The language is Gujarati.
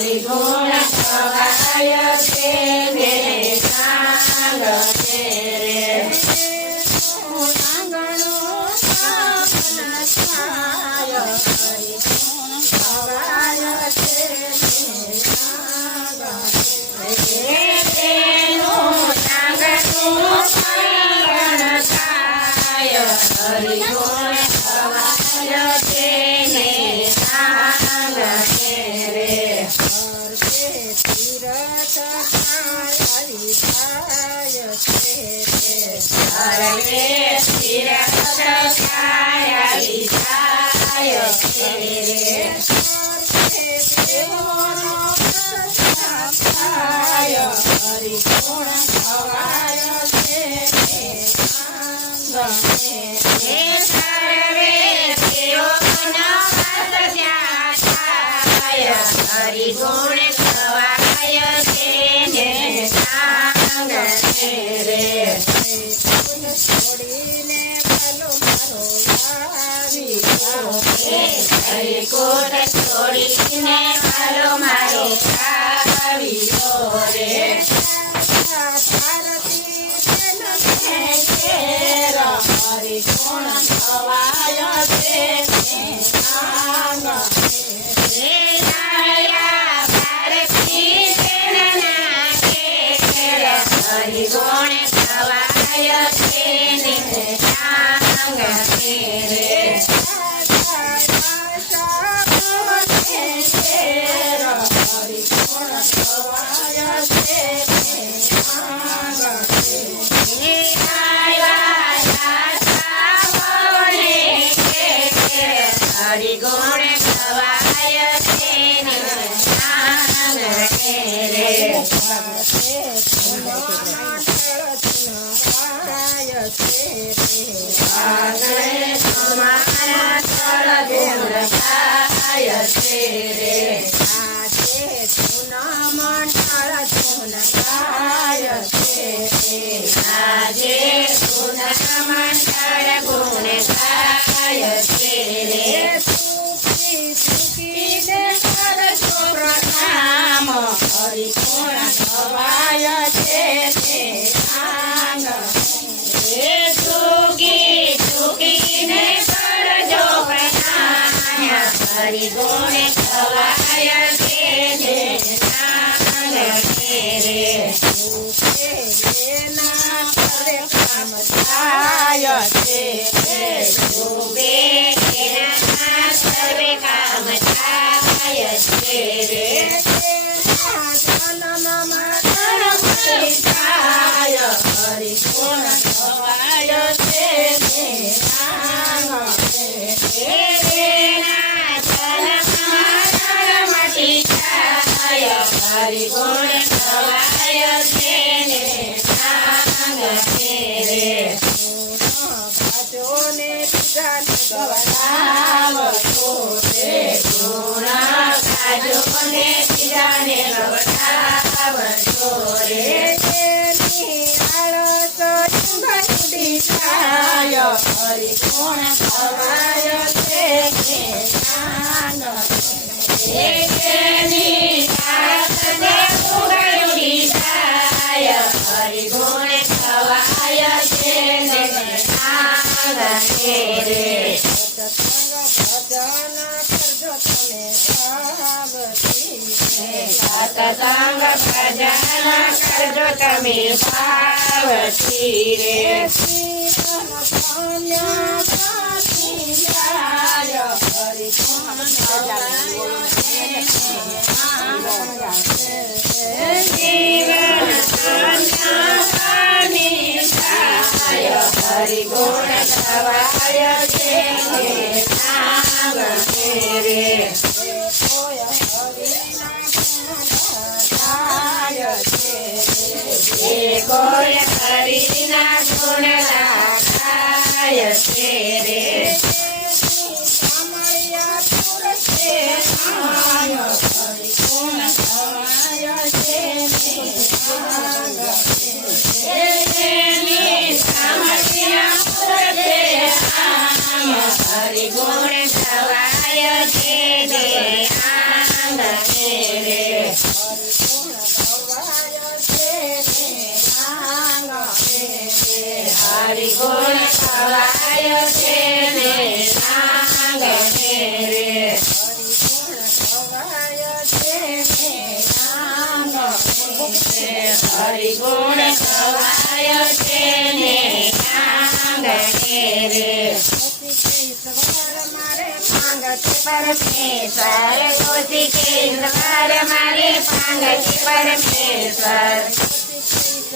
હરિગુણ ગવાય તેને સાંગ રે હરિગુણ ગવાય તેને સાંગ રે છોડીને ભલો મારો હરિગુણ છોડીને ભલો મારો આવ્યો રે હરિગુણ ગવાય તેને સાંગ હરિગુણ ગવાય તેને સાંગ રે હરિગુણ ગવાય તેને સાંગ રે હરિગુણ ગવાય તેને સાંગ રે કામ થાય છે ડૂબે તેના સર્વે કામ થાય છે રે હરિગુણ ગવાય તેને સાંગ હરિગુણ ગવાય તેને સાંગ રે ભાજોને ગવડાવતો રે ગુણ ભાજોને બીજાને ગવડાવતો રે હરિગુણ ગવાય તેને સાંગ હરિગુણ ગવાય તેને સાંગ રે સત્સંગ ભજન કરજો તમે ભાવથી રે હરિગુણ ગવાય તેને સાંગ રે કોઈ હરિના ગુણ ગાય છે રે હરિગુણ ગવાય તેને સાંગ રે હરિગુણ ખવાયો છે ને નાંગણે રે હરિગુણ ખવાયો છે ને નાંગણે રે પરમેશ્વર ગોતી કે ઈશ્વર મારે પાંગત પરમેશ્વર